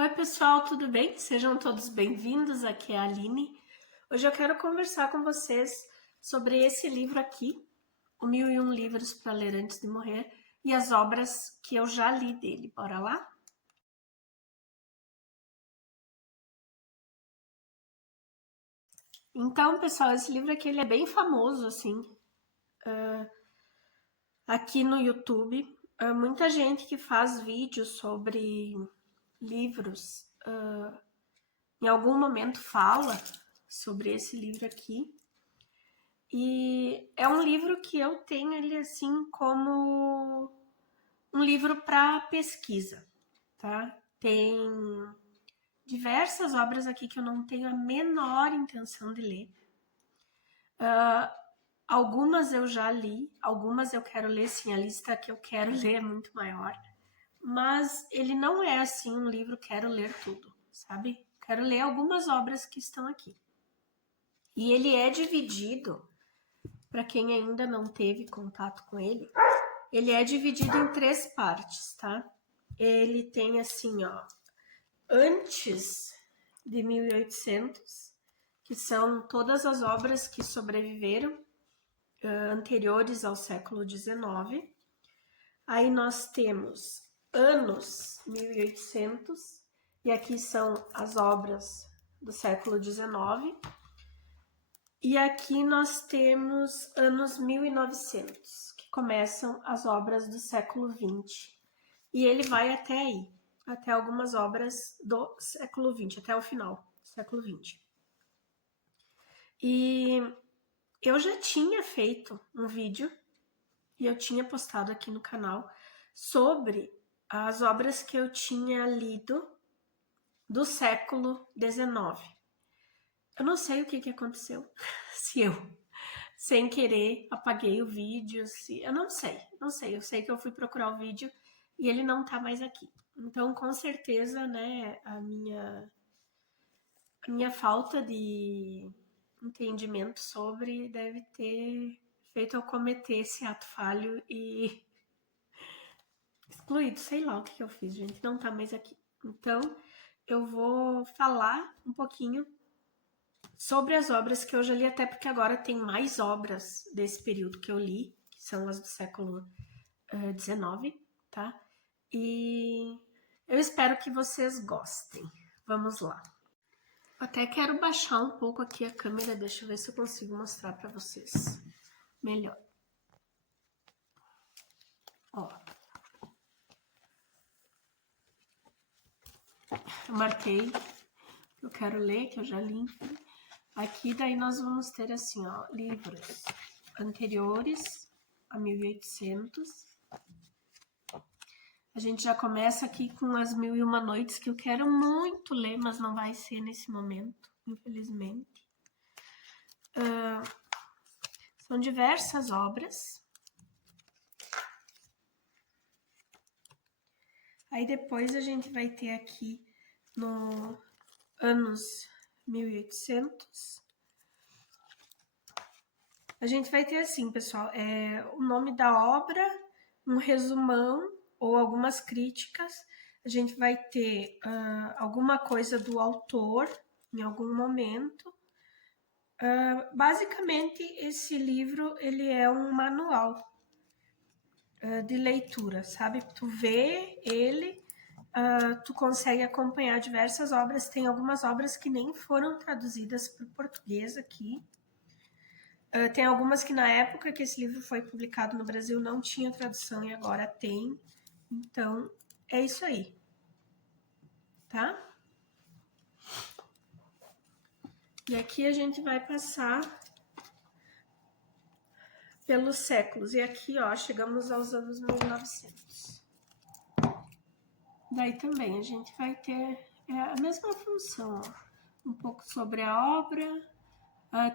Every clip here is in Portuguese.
Oi pessoal, tudo bem? Sejam todos bem-vindos, aqui é a Aline. Hoje eu quero conversar com vocês sobre esse livro aqui, O 1001 Livros para Ler Antes de Morrer, e as obras que eu já li dele. Bora lá? Então, pessoal, esse livro aqui ele é bem famoso, assim, aqui no YouTube. Muita gente que faz vídeos sobre livros, em algum momento fala sobre esse livro aqui. E é um livro que eu tenho ele assim como um livro para pesquisa, tá? Tem diversas obras aqui que eu não tenho a menor intenção de ler. Algumas eu já li, algumas eu quero ler, sim, a lista que eu quero ler é muito maior. Mas ele não é assim um livro quero ler tudo, sabe? Quero ler algumas obras que estão aqui. E ele é dividido, para quem ainda não teve contato com ele é dividido em 3 partes, tá? Ele tem assim, ó, antes de 1800, que são todas as obras que sobreviveram anteriores ao século XIX. Aí nós temos anos 1800, e aqui são as obras do século XIX. E aqui nós temos anos 1900, que começam as obras do século XX. E ele vai até aí, até algumas obras do século XX, até o final do século XX. E eu já tinha feito um vídeo, e eu tinha postado aqui no canal, sobre as obras que eu tinha lido do século XIX. Eu não sei o que aconteceu, se eu, sem querer, apaguei o vídeo, se eu não sei. Eu sei que eu fui procurar o vídeo e ele não tá mais aqui. Então, com certeza, né, a minha falta de entendimento sobre deve ter feito eu cometer esse ato falho e excluído, sei lá o que eu fiz, gente, não tá mais aqui. Então, eu vou falar um pouquinho sobre as obras que eu já li, até porque agora tem mais obras desse período que eu li, que são as do século XIX, tá? E eu espero que vocês gostem. Vamos lá. Até quero baixar um pouco aqui a câmera, deixa eu ver se eu consigo mostrar para vocês melhor. Ó. Eu marquei, eu quero ler, que eu já li. Aqui daí nós vamos ter assim, ó, livros anteriores a 1800. A gente já começa aqui com As Mil e Uma Noites, que eu quero muito ler, mas não vai ser nesse momento, infelizmente. São diversas obras. Aí depois a gente vai ter aqui no anos 1800. A gente vai ter assim, pessoal, o nome da obra, um resumão ou algumas críticas. A gente vai ter alguma coisa do autor em algum momento. Basicamente, esse livro ele é um manual de leitura, sabe? Tu vê ele, tu consegue acompanhar diversas obras. Tem algumas obras que nem foram traduzidas para o português aqui. Tem algumas que na época que esse livro foi publicado no Brasil não tinha tradução e agora tem. Então, é isso aí. Tá? E aqui a gente vai passar pelos séculos. E aqui, ó, chegamos aos anos 1900. Daí também a gente vai ter a mesma função, ó. Um pouco sobre a obra.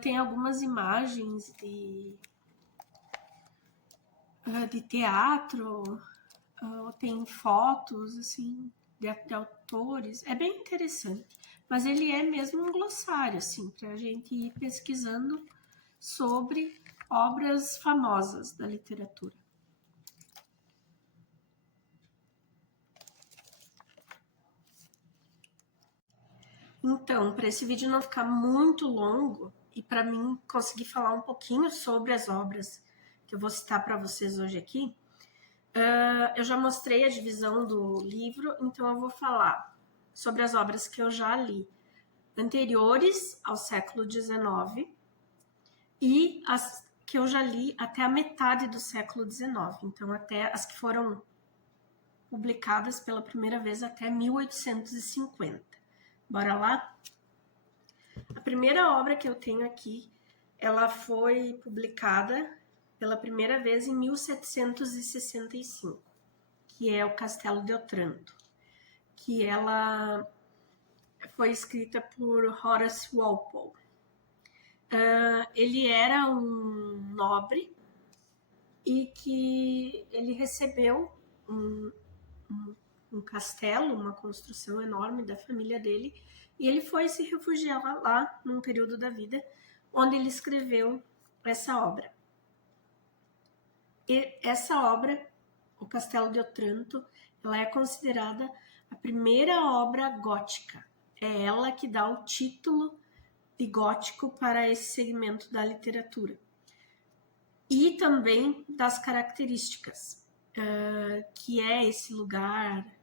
Tem algumas imagens de teatro, tem fotos, assim, de autores. É bem interessante. Mas ele é mesmo um glossário, assim, para a gente ir pesquisando sobre obras famosas da literatura. Então, para esse vídeo não ficar muito longo e para mim conseguir falar um pouquinho sobre as obras que eu vou citar para vocês hoje aqui, eu já mostrei a divisão do livro, então eu vou falar sobre as obras que eu já li anteriores ao século XIX e as que eu já li até a metade do século XIX, então até as que foram publicadas pela primeira vez até 1850. Bora lá? A primeira obra que eu tenho aqui, ela foi publicada pela primeira vez em 1765, que é o Castelo de Otranto, que ela foi escrita por Horace Walpole. Ele era um nobre e que ele recebeu um castelo, uma construção enorme da família dele, e ele foi se refugiar lá num período da vida onde ele escreveu essa obra. E essa obra, O Castelo de Otranto, ela é considerada a primeira obra gótica. É ela que dá o título de gótico para esse segmento da literatura. E também das características, que é esse lugar,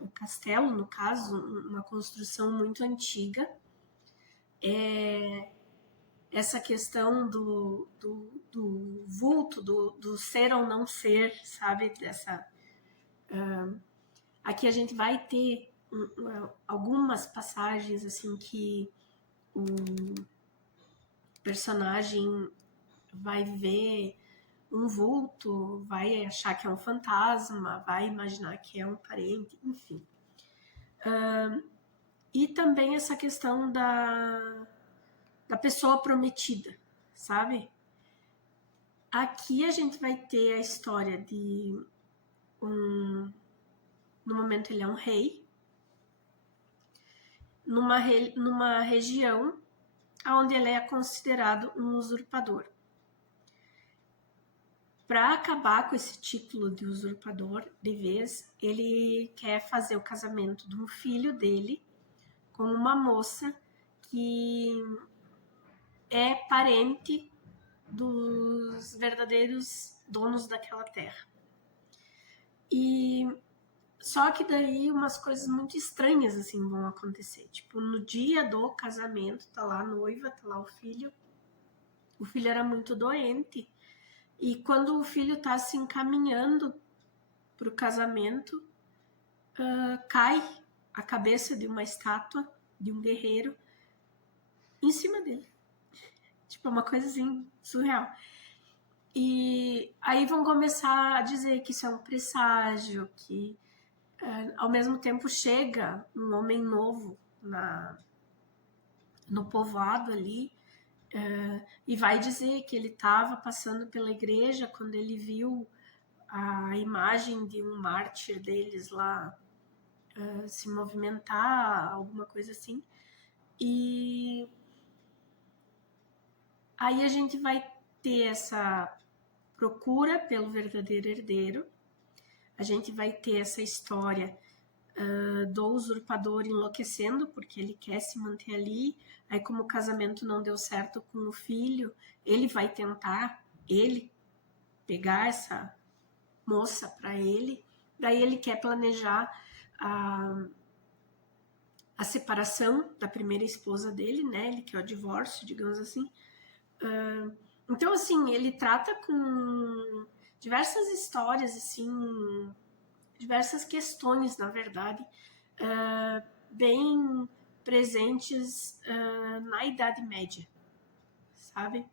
o castelo, no caso, uma construção muito antiga. Essa questão do vulto, do ser ou não ser, sabe? Aqui a gente vai ter algumas passagens assim que o personagem vai ver um vulto, vai achar que é um fantasma, vai imaginar que é um parente, enfim. E também essa questão da pessoa prometida, sabe? Aqui a gente vai ter a história de no momento ele é um rei, numa região onde ele é considerado um usurpador. Para acabar com esse título de usurpador de vez, ele quer fazer o casamento de um filho dele com uma moça que é parente dos verdadeiros donos daquela terra. E só que daí umas coisas muito estranhas assim vão acontecer. Tipo, no dia do casamento, tá lá a noiva, tá lá o filho era muito doente. E quando o filho tá se encaminhando pro casamento, cai a cabeça de uma estátua de um guerreiro em cima dele. Tipo, uma coisa assim, surreal. E aí vão começar a dizer que isso é um presságio, que ao mesmo tempo chega um homem novo no povoado ali, e vai dizer que ele estava passando pela igreja quando ele viu a imagem de um mártir deles lá se movimentar, alguma coisa assim. E aí a gente vai ter essa procura pelo verdadeiro herdeiro, a gente vai ter essa história do usurpador enlouquecendo porque ele quer se manter ali. Aí, como o casamento não deu certo com o filho, ele vai tentar pegar essa moça para ele. Daí ele quer planejar a separação da primeira esposa dele, né? Ele quer o divórcio, digamos assim. Então, assim, ele trata com diversas histórias, assim, diversas questões, na verdade, bem presentes na Idade Média, sabe?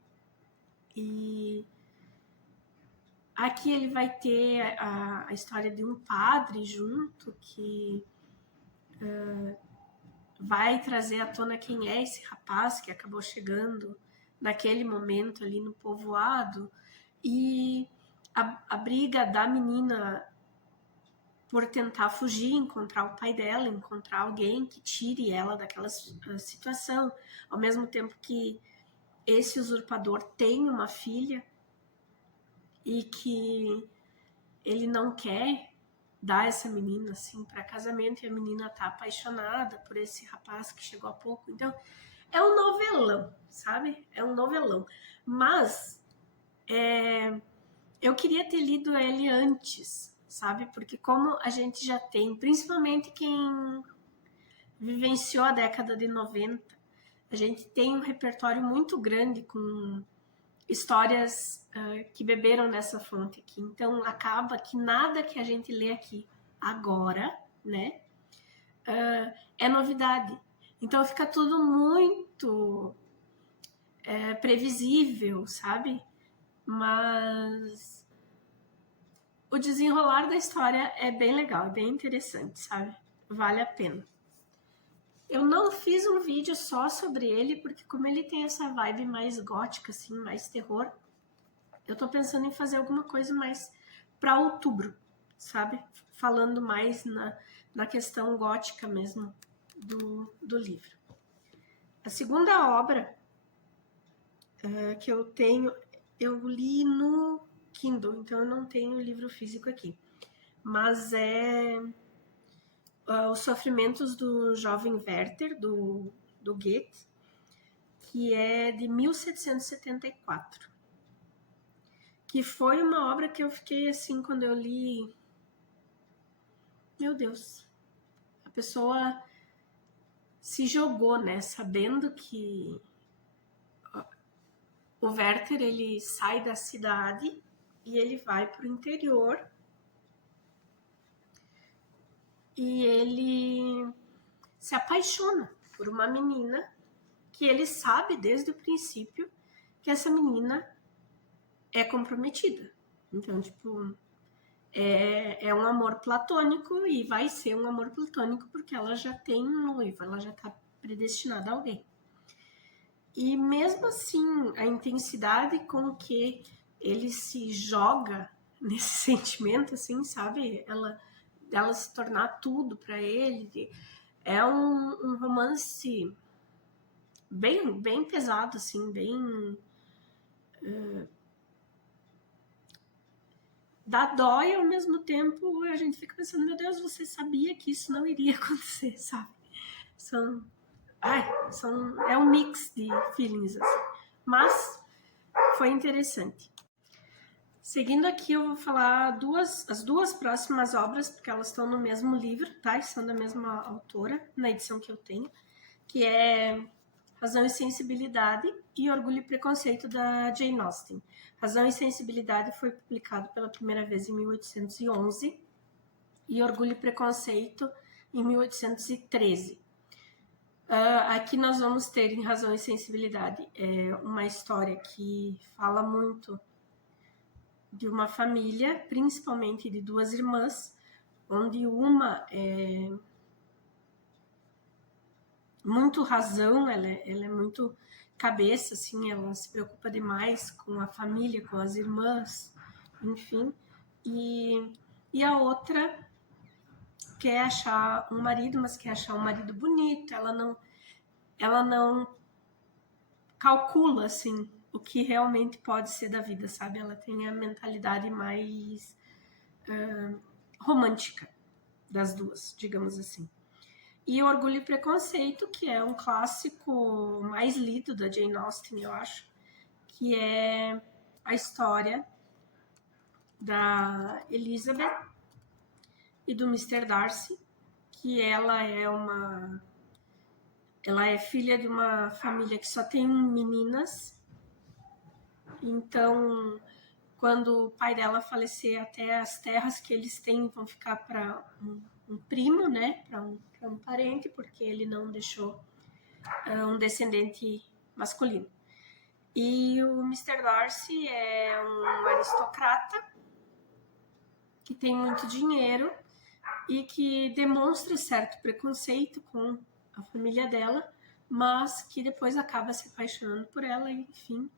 E aqui ele vai ter a história de um padre junto que vai trazer à tona quem é esse rapaz que acabou chegando naquele momento ali no povoado, e a briga da menina por tentar fugir, encontrar o pai dela, encontrar alguém que tire ela daquela situação, ao mesmo tempo que esse usurpador tem uma filha e que ele não quer dá essa menina, assim, para casamento, e a menina tá apaixonada por esse rapaz que chegou há pouco. Então, é um novelão, sabe? É um novelão. Mas, eu queria ter lido ele antes, sabe? Porque como a gente já tem, principalmente quem vivenciou a década de 90, a gente tem um repertório muito grande com histórias que beberam nessa fonte aqui. Então, acaba que nada que a gente lê aqui agora, né, é novidade. Então, fica tudo muito previsível, sabe? Mas o desenrolar da história é bem legal, é bem interessante, sabe? Vale a pena. Eu não fiz um vídeo só sobre ele, porque como ele tem essa vibe mais gótica, assim, mais terror, eu tô pensando em fazer alguma coisa mais para outubro, sabe? Falando mais na questão gótica mesmo do livro. A segunda obra que eu tenho, eu li no Kindle, então eu não tenho o livro físico aqui. Mas é Os Sofrimentos do Jovem Werther, do Goethe, que é de 1774. Que foi uma obra que eu fiquei assim, quando eu li, meu Deus, a pessoa se jogou, né, sabendo que o Werther, ele sai da cidade e ele vai para o interior e ele se apaixona por uma menina que ele sabe desde o princípio que essa menina é comprometida. Então, tipo, é um amor platônico e vai ser um amor platônico porque ela já tem um noivo, ela já tá predestinada a alguém. E mesmo assim, a intensidade com que ele se joga nesse sentimento, assim, sabe? Ela se tornar tudo para ele. É um romance bem pesado, assim, bem... dá dó e ao mesmo tempo a gente fica pensando, meu Deus, você sabia que isso não iria acontecer, sabe? É um mix de feelings, assim. Mas foi interessante. Seguindo aqui, eu vou falar as duas próximas obras, porque elas estão no mesmo livro, tá? E são da mesma autora, na edição que eu tenho, que é Razão e Sensibilidade e Orgulho e Preconceito, da Jane Austen. Razão e Sensibilidade foi publicado pela primeira vez em 1811 e Orgulho e Preconceito em 1813. Aqui nós vamos ter em Razão e Sensibilidade uma história que fala muito de uma família, principalmente de duas irmãs, onde uma é muito razão, ela é muito cabeça, assim, ela se preocupa demais com a família, com as irmãs, enfim. E a outra quer achar um marido, mas quer achar um marido bonito, ela não calcula, assim, o que realmente pode ser da vida, sabe? Ela tem a mentalidade mais romântica das duas, digamos assim. E Orgulho e Preconceito, que é um clássico mais lido da Jane Austen, eu acho, que é a história da Elizabeth e do Mr. Darcy, que ela é filha de uma família que só tem meninas. Então, quando o pai dela falecer, até as terras que eles têm vão ficar para um primo, né, para um parente, porque ele não deixou um descendente masculino. E o Mr. Darcy é um aristocrata que tem muito dinheiro e que demonstra certo preconceito com a família dela, mas que depois acaba se apaixonando por ela, enfim.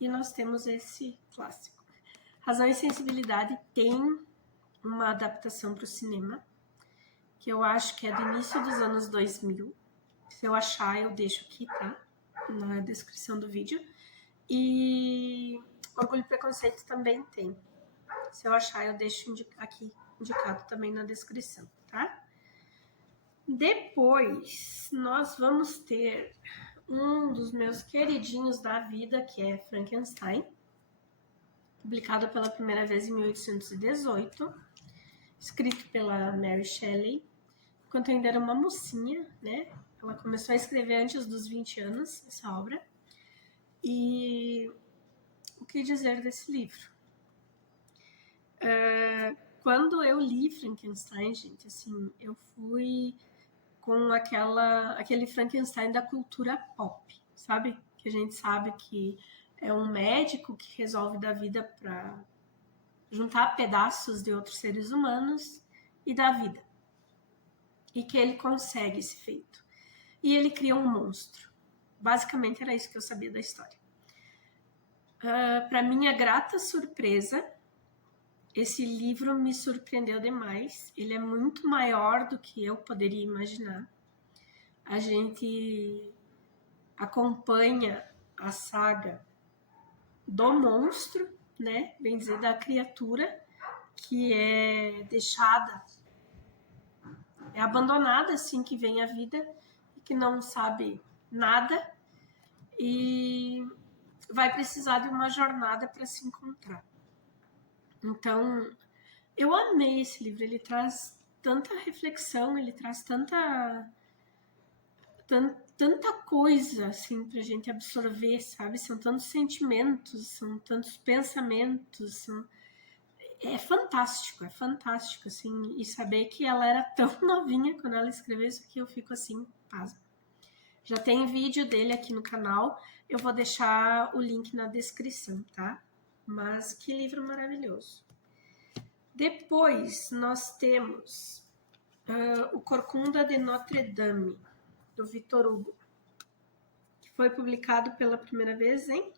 E nós temos esse clássico. Razão e Sensibilidade tem uma adaptação para o cinema, que eu acho que é do início dos anos 2000. Se eu achar, eu deixo aqui, tá? Na descrição do vídeo. E Orgulho e Preconceito também tem. Se eu achar, eu deixo aqui indicado também na descrição, tá? Depois, nós vamos ter um dos meus queridinhos da vida, que é Frankenstein, publicado pela primeira vez em 1818, escrito pela Mary Shelley, enquanto eu ainda era uma mocinha, né? Ela começou a escrever antes dos 20 anos, essa obra. E o que dizer desse livro? Quando eu li Frankenstein, gente, assim, eu fui com aquele Frankenstein da cultura pop, sabe? Que a gente sabe que é um médico que resolve dar vida para juntar pedaços de outros seres humanos e dar vida. E que ele consegue esse feito. E ele cria um monstro. Basicamente era isso que eu sabia da história. Para minha grata surpresa, esse livro me surpreendeu demais. Ele é muito maior do que eu poderia imaginar. A gente acompanha a saga do monstro, né? Bem dizer, da criatura que é deixada, é abandonada assim que vem a vida e que não sabe nada e vai precisar de uma jornada para se encontrar. Então, eu amei esse livro. Ele traz tanta reflexão, ele traz tanta coisa assim pra gente absorver, sabe? São tantos sentimentos, são tantos pensamentos, é fantástico assim, e saber que ela era tão novinha quando ela escreveu isso aqui, eu fico assim, pasma. Já tem vídeo dele aqui no canal, eu vou deixar o link na descrição, tá? Mas que livro maravilhoso. Depois nós temos o Corcunda de Notre Dame, do Victor Hugo, que foi publicado pela primeira vez em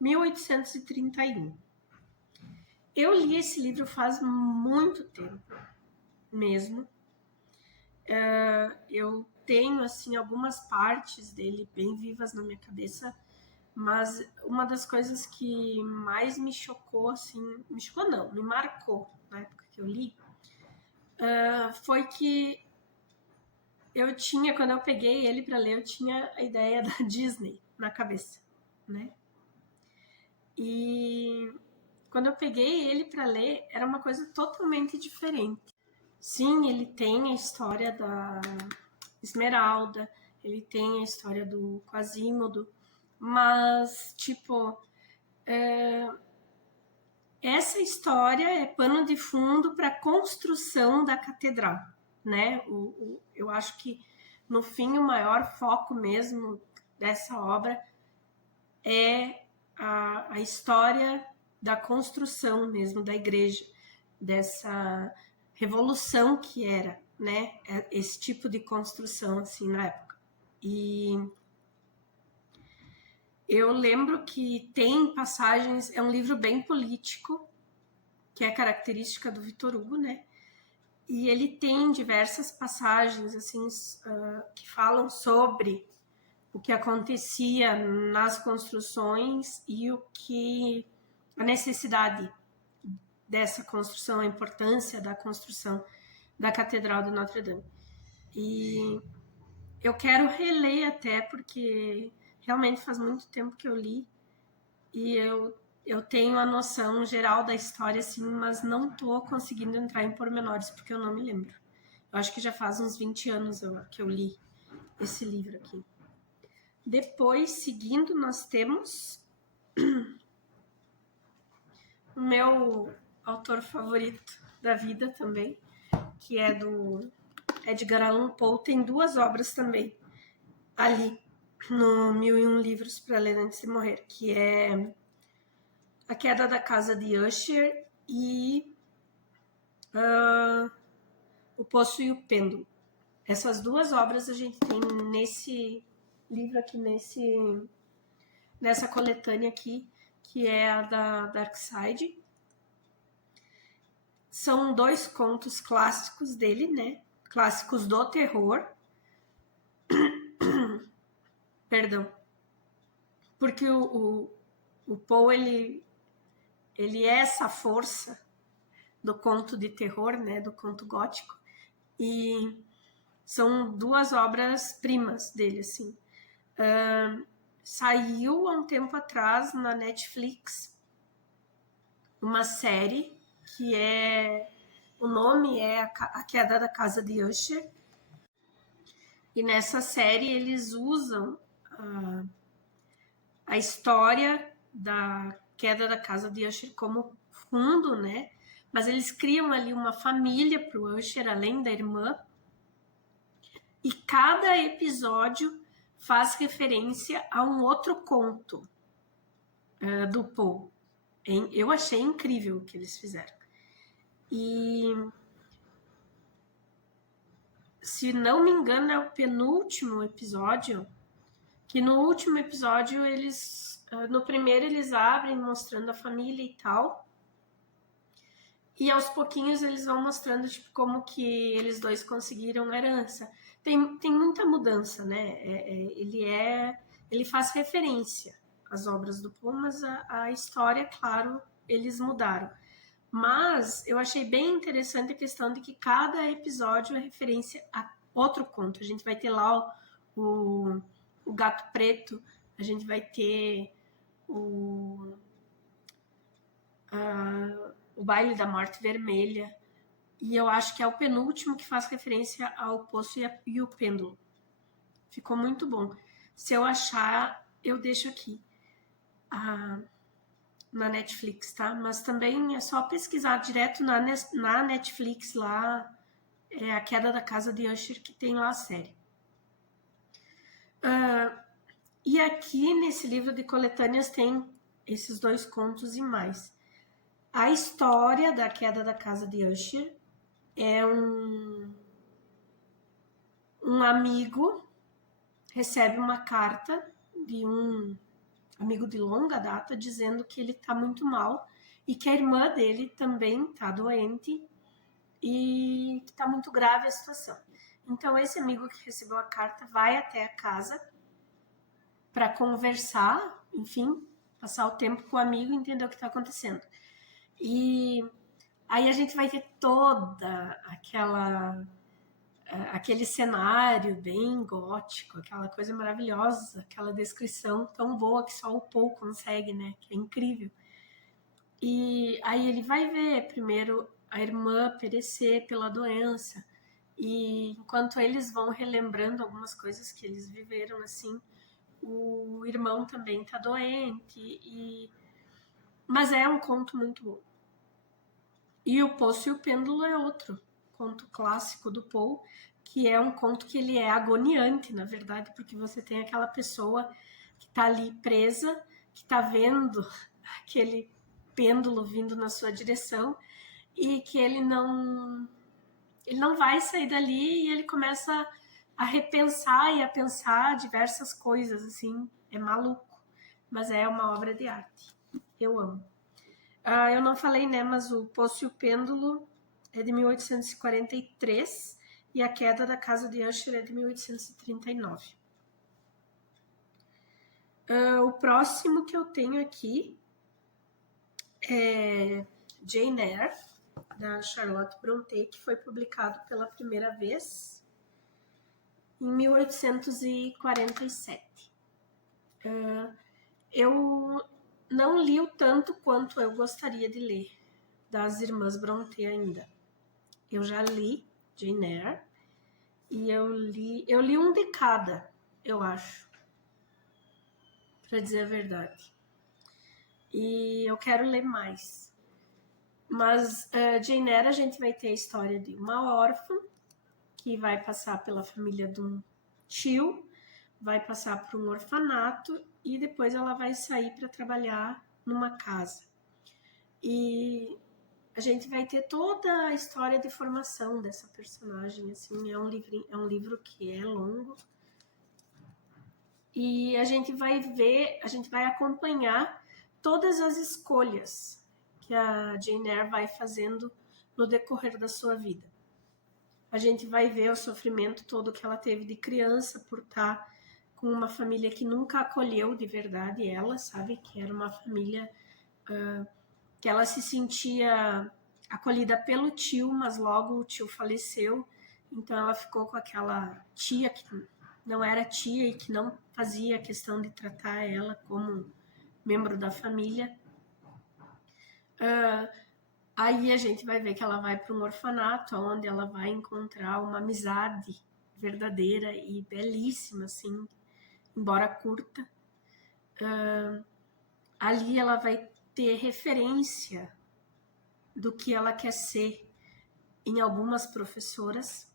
1831. Eu li esse livro faz muito tempo, mesmo. Eu tenho, assim, algumas partes dele bem vivas na minha cabeça, mas uma das coisas que mais me chocou, assim, me chocou não, me marcou na época que eu li, foi que eu tinha, quando eu peguei ele para ler, eu tinha a ideia da Disney na cabeça, né? E quando eu peguei ele para ler, era uma coisa totalmente diferente. Sim, ele tem a história da Esmeralda, ele tem a história do Quasimodo, mas, tipo, essa história é pano de fundo para a construção da catedral, né? Eu acho que, no fim, o maior foco mesmo dessa obra é a história da construção mesmo da igreja, dessa revolução que era, né, esse tipo de construção assim na época. E eu lembro que tem passagens, é um livro bem político, que é característica do Victor Hugo, né? E ele tem diversas passagens assim que falam sobre o que acontecia nas construções e a necessidade dessa construção, a importância da construção da Catedral de Notre Dame. E eu quero reler até, porque realmente faz muito tempo que eu li e eu tenho a noção geral da história, assim, mas não estou conseguindo entrar em pormenores, porque eu não me lembro. Eu acho que já faz uns 20 anos que eu li esse livro aqui. Depois, seguindo, nós temos o meu autor favorito da vida também, que é do Edgar Allan Poe. Tem duas obras também ali no 1001 Livros para Ler Antes de Morrer, que é A Queda da Casa de Usher e O Poço e o Pêndulo. Essas duas obras a gente tem nesse livro aqui, nessa coletânea aqui, que é a da Darkside. São dois contos clássicos dele, né? Clássicos do terror. Perdão. Porque o Poe, ele é essa força, do conto de terror, né, do conto gótico, e são 2 obras-primas dele, assim. Saiu há um tempo atrás na Netflix uma série que o nome é A Queda da Casa de Usher, e nessa série eles usam a história da queda da casa de Usher como fundo, né? Mas eles criam ali uma família para o Usher, além da irmã, e cada episódio faz referência a um outro conto do Poe. Eu achei incrível o que eles fizeram. E, se não me engano, é o penúltimo episódio, que no último episódio no primeiro eles abrem mostrando a família e tal, e aos pouquinhos eles vão mostrando tipo, como que eles dois conseguiram a herança. Tem muita mudança, né? Ele faz referência às obras do Poe, mas a história, claro, eles mudaram. Mas eu achei bem interessante a questão de que cada episódio é referência a outro conto. A gente vai ter lá o Gato Preto, a gente vai ter o Baile da Morte Vermelha, e eu acho que é o penúltimo que faz referência ao Poço e o Pêndulo. Ficou muito bom. Se eu achar, eu deixo aqui na Netflix, tá? Mas também é só pesquisar direto na Netflix lá, é A Queda da Casa de Usher, que tem lá a série. E aqui nesse livro de coletâneas tem esses 2 contos e mais. A história da queda da casa de Usher é um amigo recebe uma carta de um amigo de longa data dizendo que ele está muito mal e que a irmã dele também está doente e que está muito grave a situação. Então esse amigo que recebeu a carta vai até a casa para conversar, enfim, passar o tempo com o amigo e entender o que está acontecendo. E aí a gente vai ter toda aquele cenário bem gótico, aquela coisa maravilhosa, aquela descrição tão boa que só o Poe consegue, né? Que é incrível. E aí ele vai ver primeiro a irmã perecer pela doença, e enquanto eles vão relembrando algumas coisas que eles viveram, assim, o irmão também tá doente, mas é um conto muito bom. E o Poço e o Pêndulo é outro conto clássico do Poe, que é um conto que ele é agoniante, na verdade, porque você tem aquela pessoa que está ali presa, que está vendo aquele pêndulo vindo na sua direção e que ele não vai sair dali, e ele começa a repensar e a pensar diversas coisas, assim, é maluco, mas é uma obra de arte. Eu amo. Eu não falei, né, mas o Poço e o Pêndulo é de 1843 e A Queda da Casa de Usher é de 1839. O próximo que eu tenho aqui é Jane Eyre, da Charlotte Brontë, que foi publicado pela primeira vez em 1847. Eu não li o tanto quanto eu gostaria de ler das irmãs Brontë ainda. Eu já li Jane Eyre e eu li um de cada, eu acho, para dizer a verdade. E eu quero ler mais. Mas Jane Eyre, a gente vai ter a história de uma órfã que vai passar pela família de um tio, vai passar por um orfanato e depois ela vai sair para trabalhar numa casa. E a gente vai ter toda a história de formação dessa personagem, assim, é um livro que é longo. E a gente vai acompanhar todas as escolhas que a Jane Eyre vai fazendo no decorrer da sua vida. A gente vai ver o sofrimento todo que ela teve de criança por estar com uma família que nunca acolheu de verdade ela, sabe? Que era uma família que ela se sentia acolhida pelo tio, mas logo o tio faleceu, então ela ficou com aquela tia que não era tia e que não fazia questão de tratar ela como membro da família. Aí a gente vai ver que ela vai para um orfanato, onde ela vai encontrar uma amizade verdadeira e belíssima, assim, embora curta. Ali ela vai ter referência do que ela quer ser em algumas professoras.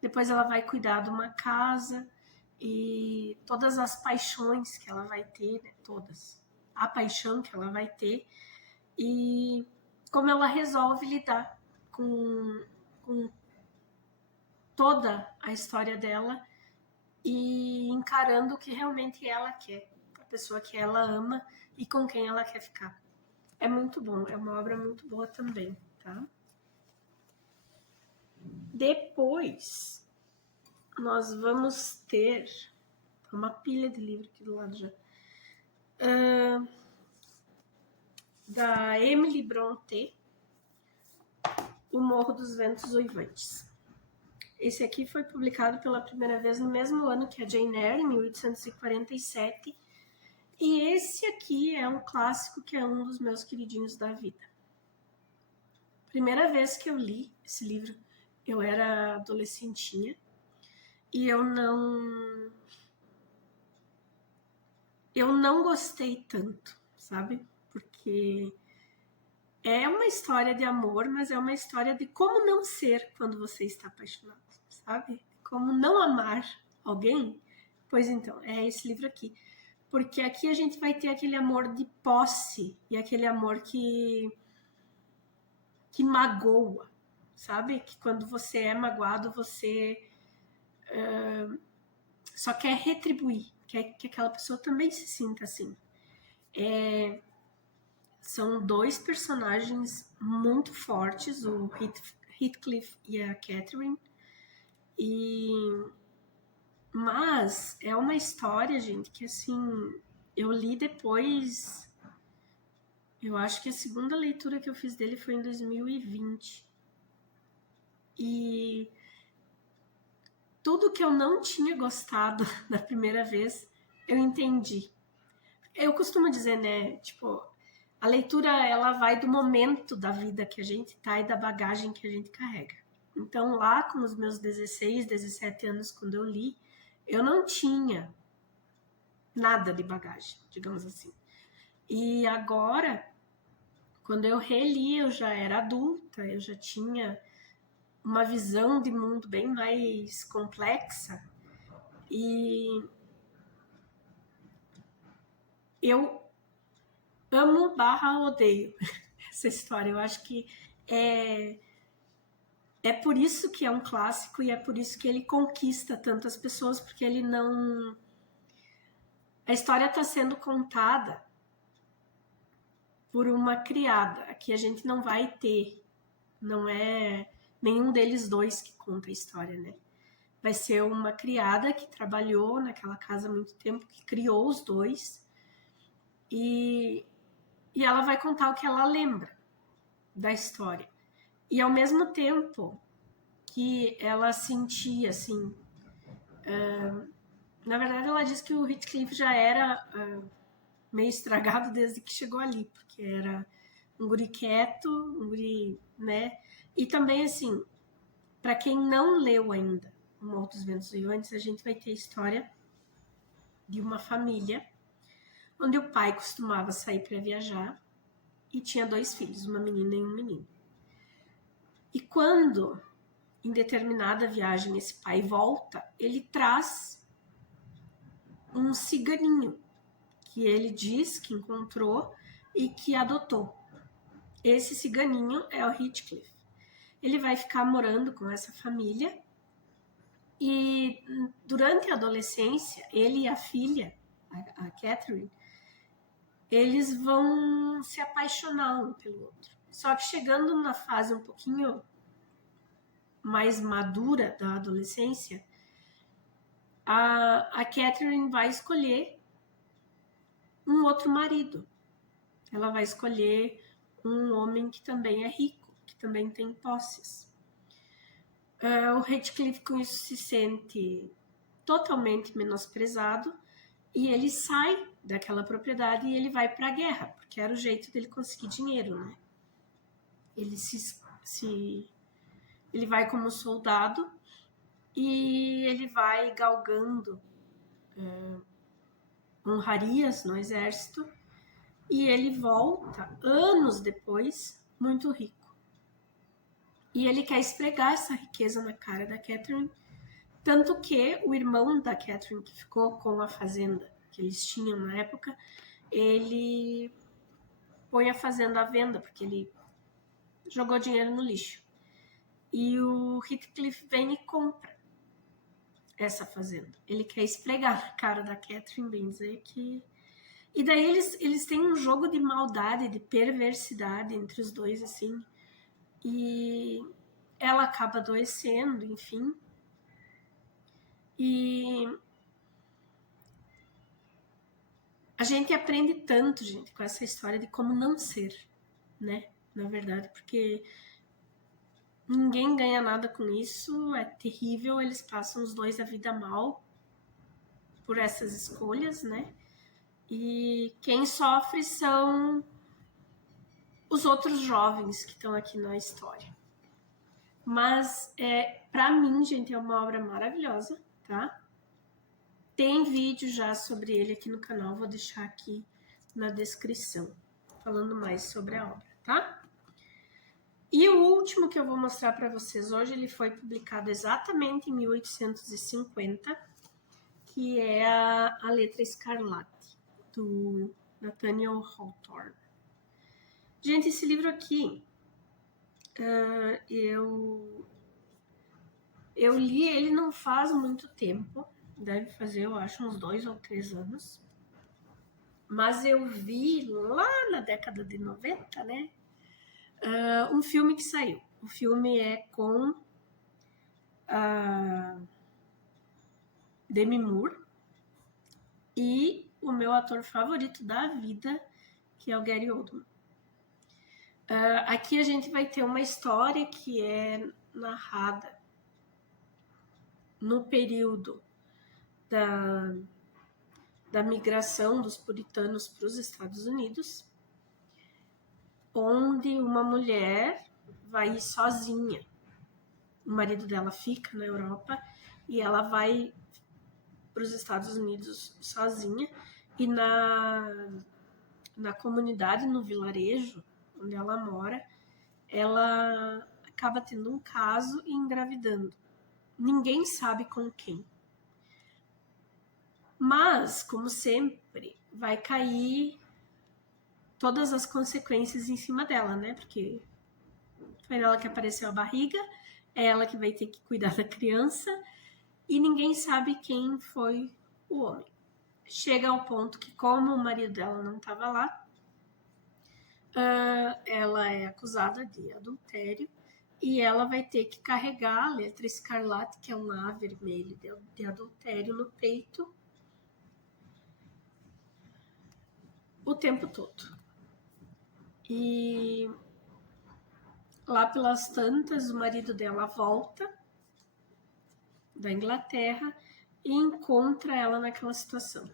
Depois ela vai cuidar de uma casa e todas as paixões que ela vai ter, né? Todas. A paixão que ela vai ter e como ela resolve lidar com toda a história dela e encarando o que realmente ela quer, a pessoa que ela ama e com quem ela quer ficar. É muito bom, é uma obra muito boa também, tá? Depois, nós vamos ter uma pilha de livro aqui do lado já. Da Emily Brontë, O Morro dos Ventos Uivantes. Esse aqui foi publicado pela primeira vez no mesmo ano que a Jane Eyre, em 1847. E esse aqui é um clássico que é um dos meus queridinhos da vida. Primeira vez que eu li esse livro, eu era adolescentinha e eu não gostei tanto, sabe? Porque é uma história de amor, mas é uma história de como não ser quando você está apaixonado, sabe? Como não amar alguém. Pois então, é esse livro aqui. Porque aqui a gente vai ter aquele amor de posse e aquele amor que magoa, sabe? Que quando você é magoado, você só quer retribuir, quer que aquela pessoa também se sinta assim. São dois personagens muito fortes, o Heathcliff e a Catherine. Mas é uma história, gente, que assim, eu li depois. Eu acho que a segunda leitura que eu fiz dele foi em 2020. E tudo que eu não tinha gostado da primeira vez, eu entendi. Eu costumo dizer, né, tipo, a leitura, ela vai do momento da vida que a gente tá e da bagagem que a gente carrega. Então, lá com os meus 16, 17 anos, quando eu li, eu não tinha nada de bagagem, digamos assim. E agora, quando eu reli, eu já era adulta, eu já tinha uma visão de mundo bem mais complexa e eu amo barra odeio essa história. Eu acho que é por isso que é um clássico e é por isso que ele conquista tantas pessoas, porque ele não... A história está sendo contada por uma criada. Aqui a gente não vai ter, não é nenhum deles dois que conta a história, né? Vai ser uma criada que trabalhou naquela casa há muito tempo, que criou os dois, e ela vai contar o que ela lembra da história. E ao mesmo tempo que ela sentia, assim... na verdade, ela diz que o Heathcliff já era meio estragado desde que chegou ali, porque era um guri quieto, um guri, né? E também, assim, para quem não leu ainda O Morro dos Ventos Uivantes, a gente vai ter a história de uma família onde o pai costumava sair para viajar e tinha dois filhos, uma menina e um menino. E quando, em determinada viagem, esse pai volta, ele traz um ciganinho que ele diz que encontrou e que adotou. Esse ciganinho é o Heathcliff. Ele vai ficar morando com essa família e durante a adolescência, ele e a filha, a Catherine, eles vão se apaixonar um pelo outro. Só que chegando na fase um pouquinho mais madura da adolescência, a Catherine vai escolher um outro marido. Ela vai escolher um homem que também é rico, que também tem posses. O Heathcliff com isso se sente totalmente menosprezado e ele sai daquela propriedade e ele vai para a guerra, porque era o jeito dele conseguir dinheiro, né? Ele ele vai como soldado e ele vai galgando honrarias no exército e ele volta anos depois muito rico. E ele quer esfregar essa riqueza na cara da Catherine, tanto que o irmão da Catherine, que ficou com a fazenda que eles tinham na época, ele põe a fazenda à venda, porque ele jogou dinheiro no lixo. E o Heathcliff vem e compra essa fazenda. Ele quer esfregar na cara da Catherine, bem dizer que... E daí eles têm um jogo de maldade, de perversidade entre os dois, assim. E ela acaba adoecendo, enfim. E a gente aprende tanto, gente, com essa história de como não ser, né? Na verdade, porque ninguém ganha nada com isso, é terrível, eles passam os dois a vida mal por essas escolhas, né? E quem sofre são os outros jovens que estão aqui na história. Mas, pra mim, gente, é uma obra maravilhosa, tá? Tem vídeo já sobre ele aqui no canal, vou deixar aqui na descrição, falando mais sobre a obra, tá? E o último que eu vou mostrar para vocês hoje, ele foi publicado exatamente em 1850, que é a Letra Escarlate, do Nathaniel Hawthorne. Gente, esse livro aqui, eu li ele não faz muito tempo, deve fazer, eu acho, uns 2 ou 3 anos. Mas eu vi lá na década de 90, né? Um filme que saiu. O filme é com a Demi Moore e o meu ator favorito da vida, que é o Gary Oldman. Aqui a gente vai ter uma história que é narrada no período da migração dos puritanos para os Estados Unidos, onde uma mulher vai sozinha. O marido dela fica na Europa e ela vai para os Estados Unidos sozinha, e na comunidade, no vilarejo onde ela mora, ela acaba tendo um caso e engravidando. Ninguém sabe com quem. Mas, como sempre, vai cair todas as consequências em cima dela, né? Porque foi ela que apareceu a barriga, é ela que vai ter que cuidar da criança e ninguém sabe quem foi o homem. Chega ao ponto que, como o marido dela não estava lá, ela é acusada de adultério e ela vai ter que carregar a letra escarlate, que é um A vermelho de adultério, no peito o tempo todo. E lá pelas tantas, o marido dela volta da Inglaterra e encontra ela naquela situação.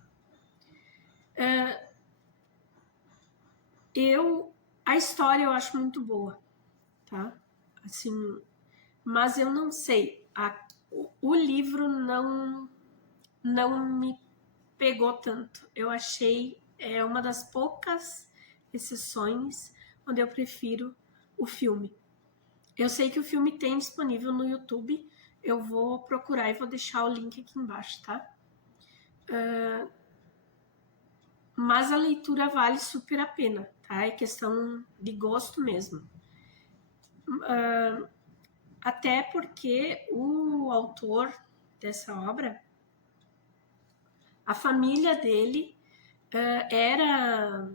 A história eu acho muito boa, tá? Assim, mas eu não sei, o livro não me pegou tanto. Eu achei uma das poucas exceções onde eu prefiro o filme. Eu sei que o filme tem disponível no YouTube, eu vou procurar e vou deixar o link aqui embaixo, tá? Mas a leitura vale super a pena, tá? É questão de gosto mesmo. Até porque o autor dessa obra, a família dele era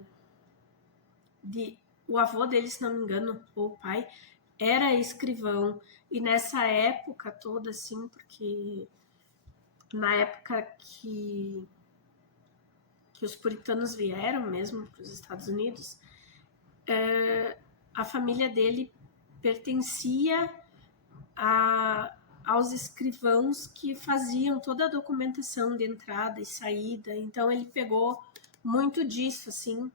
o avô dele, se não me engano, ou o pai, era escrivão. E nessa época toda, assim, porque na época que os puritanos vieram mesmo para os Estados Unidos, a família dele pertencia aos escrivãos que faziam toda a documentação de entrada e saída. Então ele pegou muito disso, assim,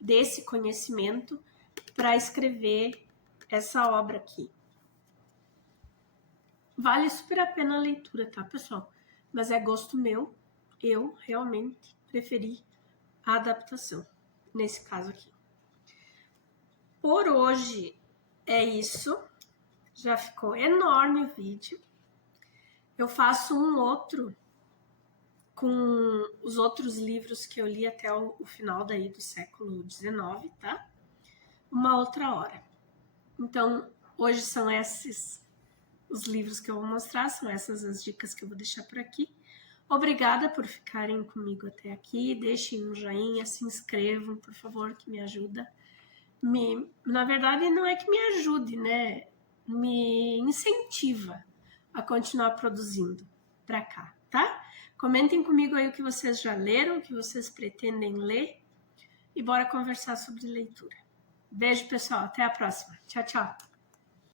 desse conhecimento para escrever essa obra aqui. Vale super a pena a leitura, tá, pessoal? Mas é gosto meu. Eu realmente preferi a adaptação, nesse caso aqui. Por hoje é isso. Já ficou enorme o vídeo. Eu faço um outro com os outros livros que eu li até o final daí do século XIX, tá? Uma outra hora. Então, hoje são esses os livros que eu vou mostrar, são essas as dicas que eu vou deixar por aqui. Obrigada por ficarem comigo até aqui. Deixem um joinha, se inscrevam, por favor, que me ajuda. Na verdade, não é que me ajude, né? Me incentiva a continuar produzindo para cá, tá? Comentem comigo aí o que vocês já leram, o que vocês pretendem ler e bora conversar sobre leitura. Beijo, pessoal. Até a próxima. Tchau, tchau.